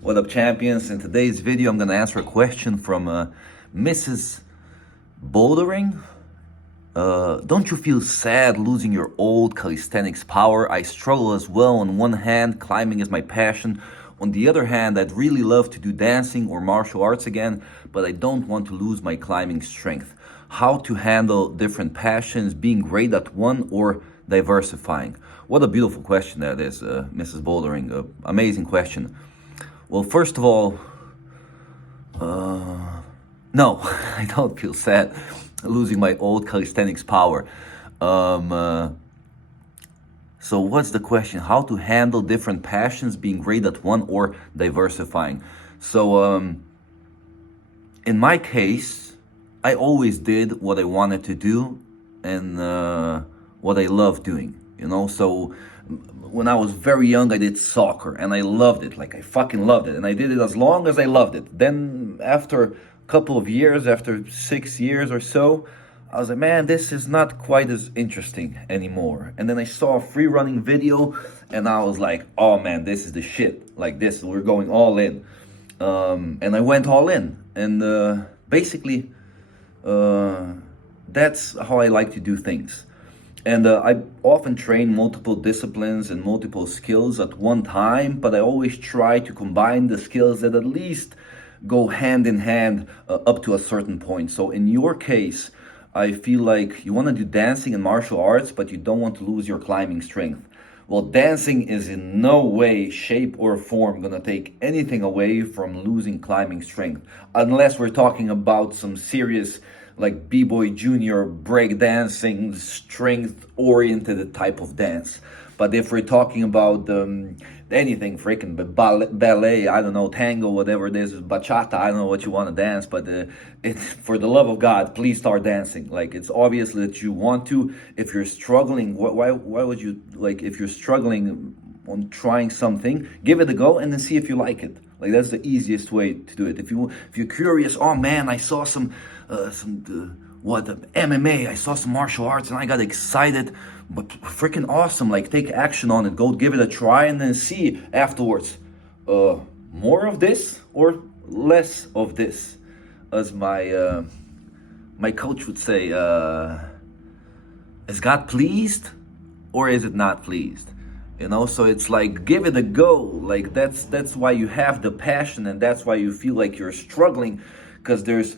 What up, champions? In today's video, I'm gonna answer a question from Mrs. Bouldering. Don't you feel sad losing your old calisthenics power? I struggle as well. On one hand, climbing is my passion. On the other hand, I'd really love to do dancing or martial arts again, but I don't want to lose my climbing strength. How to handle different passions, being great at one or diversifying? What a beautiful question that is, Mrs. Bouldering. Amazing question. Well, first of all, no, I don't feel sad losing my old calisthenics power. So what's the question? How to handle different passions, being great at one or diversifying? So in my case, I always did what I wanted to do and what I love doing, So when I was very young, I did soccer and I loved it. Like, I fucking loved it. And I did it as long as I loved it. Then after a couple of years, after 6 years or so, I was like, man, this is not quite as interesting anymore. And then I saw a free running video and I was like, oh man, this is the shit. Like this, we're going all in. And I went all in. And basically, that's how I like to do things. And I often train multiple disciplines and multiple skills at one time, but I always try to combine the skills that at least go hand in hand up to a certain point. So in your case, I feel like you want to do dancing and martial arts, but you don't want to lose your climbing strength. Well, dancing is in no way, shape, or form going to take anything away from losing climbing strength, unless we're talking about some serious, like B-boy junior breakdancing, strength-oriented type of dance. But if we're talking about anything, freaking ballet, I don't know, tango, whatever it is, bachata, I don't know what you want to dance, but it's, for the love of God, please start dancing. Like, it's obvious that you want to. If you're struggling, why would you, like, if you're struggling on trying something, give it a go and then see if you like it. Like, that's the easiest way to do it. If you're curious, oh man, I saw some MMA, I saw some martial arts and I got excited, but freaking awesome. Like, take action on it, go give it a try and then see afterwards, more of this or less of this, as my coach would say. Is God pleased or is it not pleased? So it's like, give it a go. Like, that's why you have the passion, and that's why you feel like you're struggling, because there's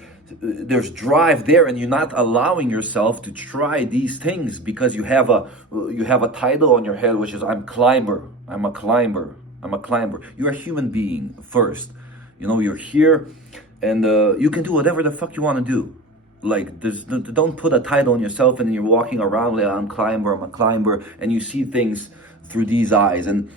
drive there, and you're not allowing yourself to try these things because you have a title on your head, which is I'm a climber. You're a human being first. You're here, and you can do whatever the fuck you want to do. Like, don't put a title on yourself and you're walking around like I'm a climber, and you see things through these eyes, and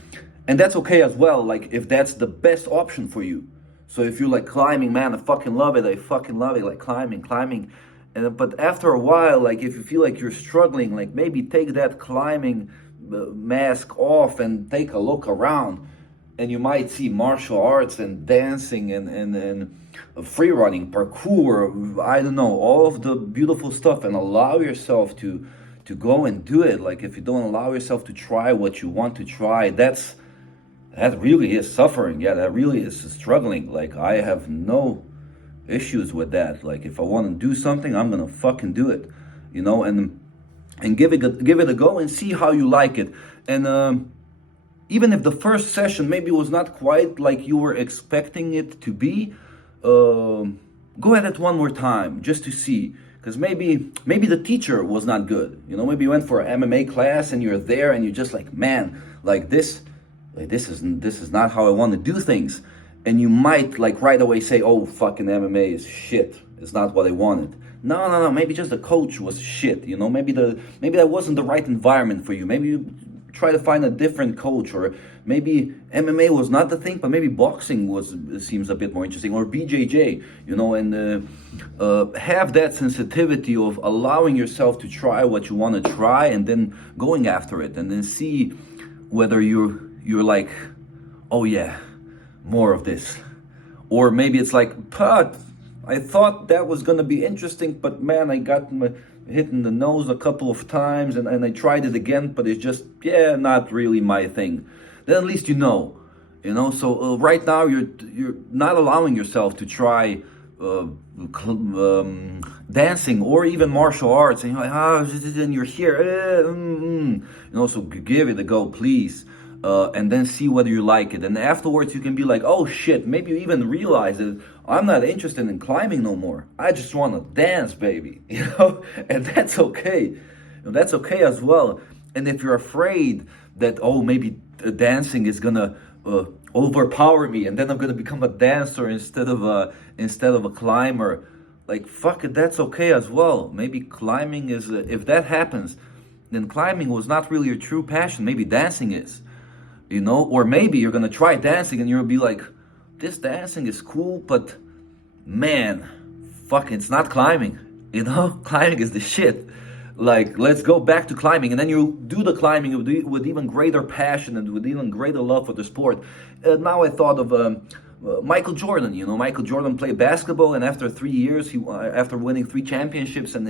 that's okay as well. Like, if that's the best option for you. So if you like climbing, man, I fucking love it, like climbing. But after a while, like, if you feel like you're struggling, like, maybe take that climbing mask off and take a look around, and you might see martial arts and dancing and free running, parkour, I don't know, all of the beautiful stuff, and allow yourself to go and do it. Like, if you don't allow yourself to try what you want to try, that really is suffering. Yeah, that really is struggling. Like, I have no issues with that. Like, if I want to do something, I'm gonna fucking do it, and give it a go and see how you like it. And even if the first session maybe was not quite like you were expecting it to be, go at it one more time just to see. Because maybe the teacher was not good. Maybe you went for an MMA class and you're there and you're just like, man, like this is not how I want to do things. And you might like right away say, oh, fucking MMA is shit. It's not what I wanted. No. Maybe just the coach was shit. Maybe that wasn't the right environment for you. Maybe you try to find a different coach, or maybe MMA was not the thing, but maybe boxing seems a bit more interesting, or BJJ, and have that sensitivity of allowing yourself to try what you want to try, and then going after it, and then see whether you're like, oh yeah, more of this, or maybe it's like, but I thought that was gonna be interesting, but man, I got hit in the nose a couple of times, and I tried it again, but it's just, not really my thing. Then at least You know, so right now you're not allowing yourself to try uh, dancing or even martial arts, and you're like, and you're here, you know. So give it a go, please, and then see whether you like it. And afterwards, you can be like, oh shit, maybe you even realize that I'm not interested in climbing no more. I just want to dance, baby, you know, and that's okay. That's okay as well. And if you're afraid that, oh, maybe dancing is gonna overpower me, and then I'm gonna become a dancer instead of a climber, like fuck it, that's okay as well. Maybe climbing is, if that happens, then climbing was not really your true passion. Maybe dancing is, you know, or maybe you're gonna try dancing and you'll be like, this dancing is cool, but man, fuck, it's not climbing. You know, climbing is the shit. Like, let's go back to climbing, and then you do the climbing with even greater passion and with even greater love for the sport. Now I thought of Michael Jordan. You know, Michael Jordan played basketball, and after 3 years, after winning 3 championships and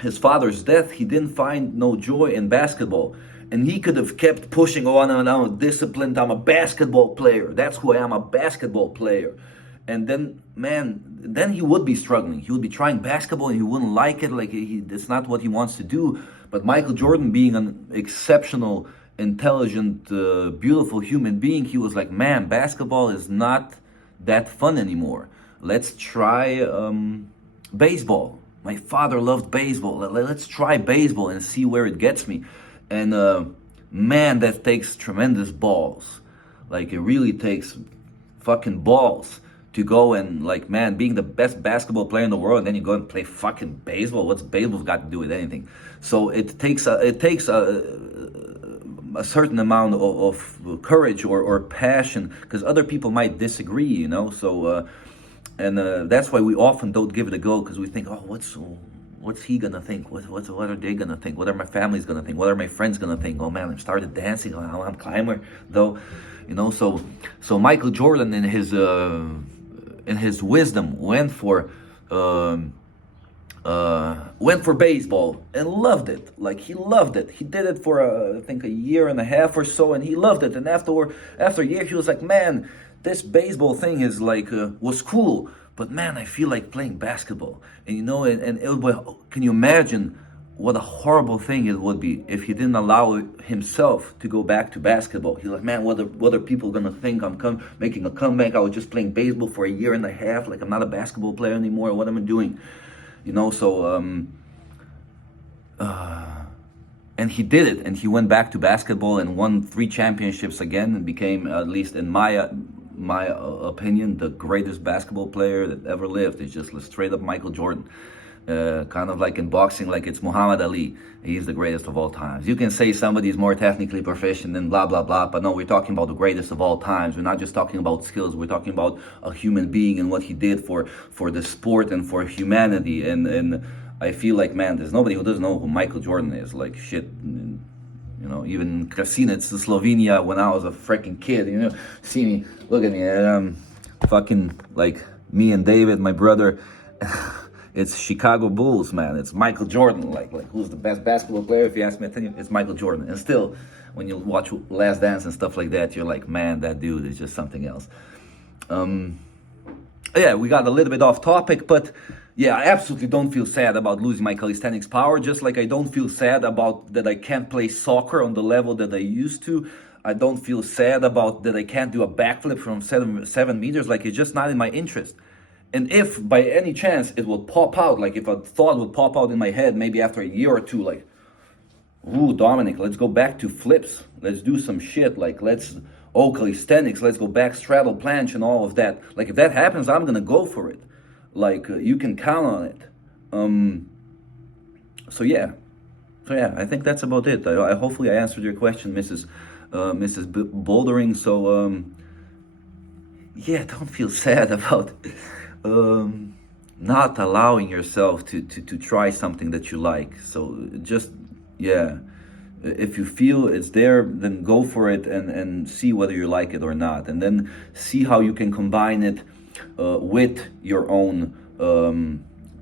his father's death, he didn't find no joy in basketball. And he could have kept pushing on and on, disciplined. I'm a basketball player. That's who I am, a basketball player. And then, man, then he would be struggling. He would be trying basketball and he wouldn't like it. Like, it's not what he wants to do. But Michael Jordan, being an exceptional, intelligent, beautiful human being, he was like, man, basketball is not that fun anymore. Let's try baseball. My father loved baseball. Let's try baseball and see where it gets me. And man, that takes tremendous balls. Like, it really takes fucking balls to go and, like, man, being the best basketball player in the world, and then you go and play fucking baseball. What's baseball got to do with anything? So it takes a certain amount of courage or passion, because other people might disagree, you know. So that's why we often don't give it a go, because we think, oh, what's he gonna think? What are they gonna think? What are my family's gonna think? What are my friends gonna think? Oh man, I started dancing. Oh, I'm a climber, though, you know. So Michael Jordan, in his wisdom, went for baseball and loved it. Like, he loved it. He did it for I think a year and a half or so, and he loved it. And after a year, he was like, man, this baseball thing is like was cool, but man, I feel like playing basketball. And you know, and it would, can you imagine what a horrible thing it would be if he didn't allow himself to go back to basketball? He's like, man, what are people gonna think? I'm making a comeback. I was just playing baseball for a year and a half. Like, I'm not a basketball player anymore. What am I doing? You know, so and he did it, and he went back to basketball and won 3 championships again, and became, at least in my opinion, the greatest basketball player that ever lived. It's just straight up Michael Jordan. Kind of like in boxing, like it's Muhammad Ali. He's the greatest of all times. You can say somebody's more technically proficient and blah, blah, blah, but no, we're talking about the greatest of all times. We're not just talking about skills. We're talking about a human being and what he did for the sport and for humanity. And I feel like, man, there's nobody who doesn't know who Michael Jordan is. Like, shit, you know, even Krasinac, Slovenia, when I was a freaking kid, you know, see me, look at me, fucking, like, me and David, my brother, it's Chicago Bulls, man. It's Michael Jordan. Like who's the best basketball player? If you ask me, it's Michael Jordan. And still, when you watch Last Dance and stuff like that, you're like, man, that dude is just something else. Yeah, we got a little bit off topic, but yeah, I absolutely don't feel sad about losing my calisthenics power, just like I don't feel sad about that I can't play soccer on the level that I used to. I don't feel sad about that I can't do a backflip from 7 meters. Like, it's just not in my interest. And if by any chance it will pop out, like if a thought would pop out in my head, maybe after a year or two, like, ooh, Dominik, let's go back to flips. Let's do some shit. Like, calisthenics, let's go back, straddle planche and all of that. Like, if that happens, I'm going to go for it. Like, you can count on it. So yeah, I think that's about it. Hopefully I answered your question, Mrs. Bouldering. So, yeah, don't feel sad about not allowing yourself to try something that you like. So just, yeah, if you feel it's there, then go for it and see whether you like it or not, and then see how you can combine it with your own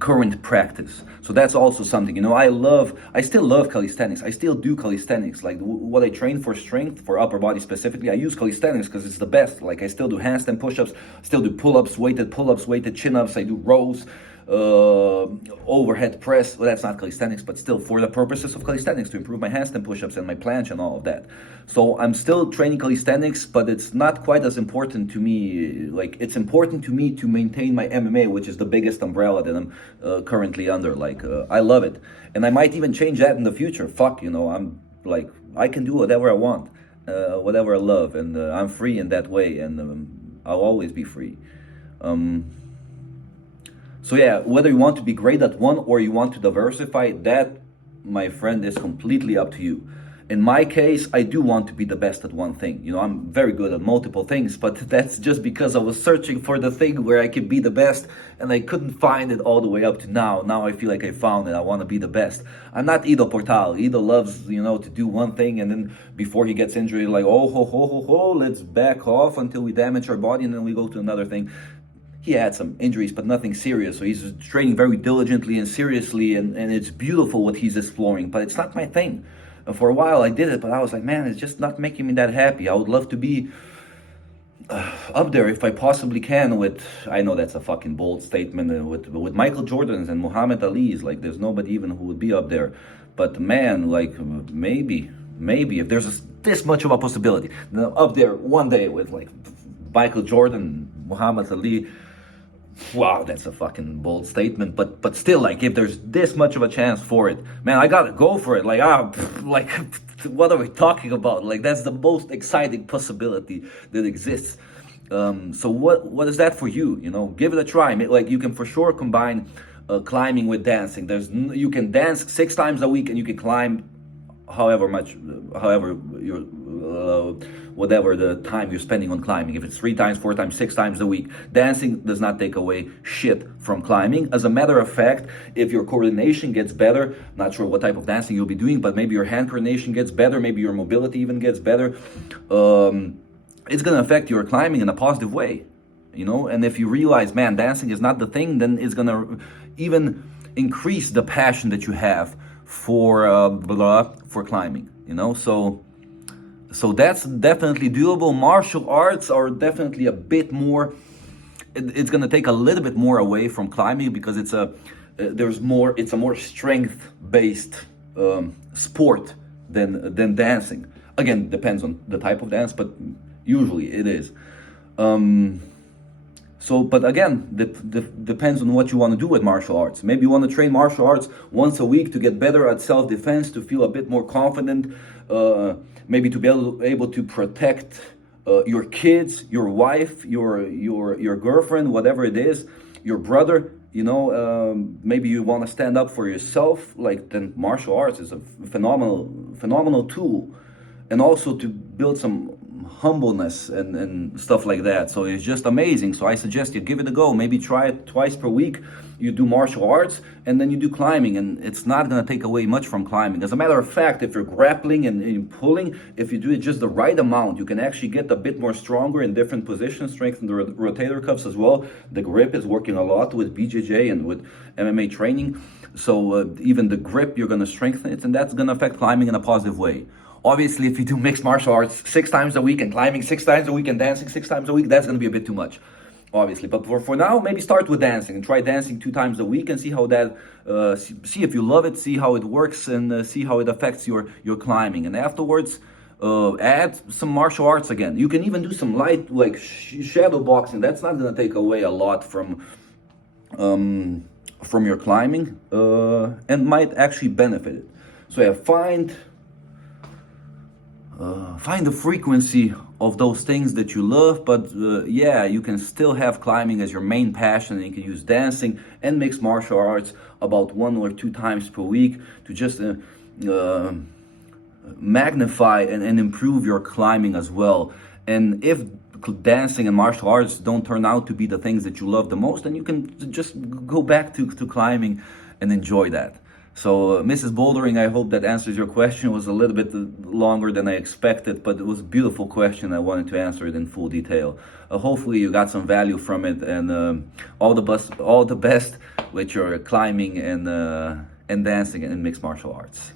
current practice. So that's also something, I still love calisthenics. I still do calisthenics. Like what I train for strength, for upper body specifically, I use calisthenics because it's the best. Like I still do handstand push-ups, still do pull-ups, weighted chin-ups, I do rows, overhead press. Well, that's not calisthenics, but still for the purposes of calisthenics, to improve my handstand push-ups and my planche and all of that. So I'm still training calisthenics, but it's not quite as important to me. Like it's important to me to maintain my MMA, which is the biggest umbrella that I'm currently under. Like I love it, and I might even change that in the future. Fuck, I'm like, I can do whatever I want, whatever I love, and I'm free in that way, and I'll always be free. So yeah, whether you want to be great at one or you want to diversify, that, my friend, is completely up to you. In my case, I do want to be the best at one thing. I'm very good at multiple things, but that's just because I was searching for the thing where I could be the best, and I couldn't find it all the way up to now. Now I feel like I found it. I want to be the best. I'm not Ido Portal. Ido loves, to do one thing, and then before he gets injured, like, oh, ho, let's back off until we damage our body, and then we go to another thing. He had some injuries, but nothing serious. So he's training very diligently and seriously, and it's beautiful what he's exploring, but it's not my thing. And for a while I did it, but I was like, man, it's just not making me that happy. I would love to be up there if I possibly can with, I know that's a fucking bold statement, with Michael Jordan's and Muhammad Ali's. Like there's nobody even who would be up there. But man, like maybe if there's this much of a possibility, up there one day with like Michael Jordan, Muhammad Ali. Wow, that's a fucking bold statement, but still, like, if there's this much of a chance for it, man, I gotta go for it. Like, like, what are we talking about? Like, that's the most exciting possibility that exists. So what is that for you? Give it a try. Like, you can for sure combine climbing with dancing. You can dance 6 times a week, and you can climb however you're whatever the time you're spending on climbing. If it's 3 times, 4 times, 6 times a week, dancing does not take away shit from climbing. As a matter of fact, if your coordination gets better, not sure what type of dancing you'll be doing, but maybe your hand coordination gets better, maybe your mobility even gets better, it's gonna affect your climbing in a positive way, and if you realize, man, dancing is not the thing, then it's gonna even increase the passion that you have for climbing, so that's definitely doable. Martial arts are definitely a bit more, it's going to take a little bit more away from climbing because it's a more strength based sport than dancing. Again, depends on the type of dance, but usually it is. But again, depends on what you want to do with martial arts. Maybe you want to train martial arts once a week to get better at self-defense, to feel a bit more confident, maybe to be able to protect your kids, your wife, your girlfriend, whatever it is, your brother. Maybe you want to stand up for yourself. Like, then martial arts is a phenomenal tool, and also to build some humbleness and stuff like that. So it's just amazing. So I suggest you give it a go. Maybe try it twice per week. You do martial arts and then you do climbing, and it's not going to take away much from climbing. As a matter of fact, if you're grappling and pulling, if you do it just the right amount, you can actually get a bit more stronger in different positions, strengthen the rotator cuffs as well. The grip is working a lot with BJJ and with MMA training. So even the grip, you're going to strengthen it, and that's going to affect climbing in a positive way. Obviously, if you do mixed martial arts 6 times a week and climbing 6 times a week and dancing 6 times a week, that's going to be a bit too much, obviously. But for now, maybe start with dancing and try dancing 2 times a week and see how that, see if you love it, see how it works, and see how it affects your climbing. And afterwards, add some martial arts again. You can even do some light, like shadow boxing. That's not going to take away a lot from your climbing, and might actually benefit it. So yeah, find the frequency of those things that you love, but yeah, you can still have climbing as your main passion, and you can use dancing and mixed martial arts about 1 or 2 times per week to just magnify and improve your climbing as well. And if dancing and martial arts don't turn out to be the things that you love the most, then you can just go back to climbing and enjoy that. So, Mrs. Bouldering, I hope that answers your question. It was a little bit longer than I expected, but it was a beautiful question. I wanted to answer it in full detail. Hopefully, you got some value from it, and all the best with your climbing and dancing and mixed martial arts.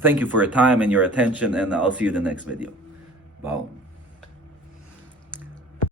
Thank you for your time and your attention, and I'll see you in the next video. Wow.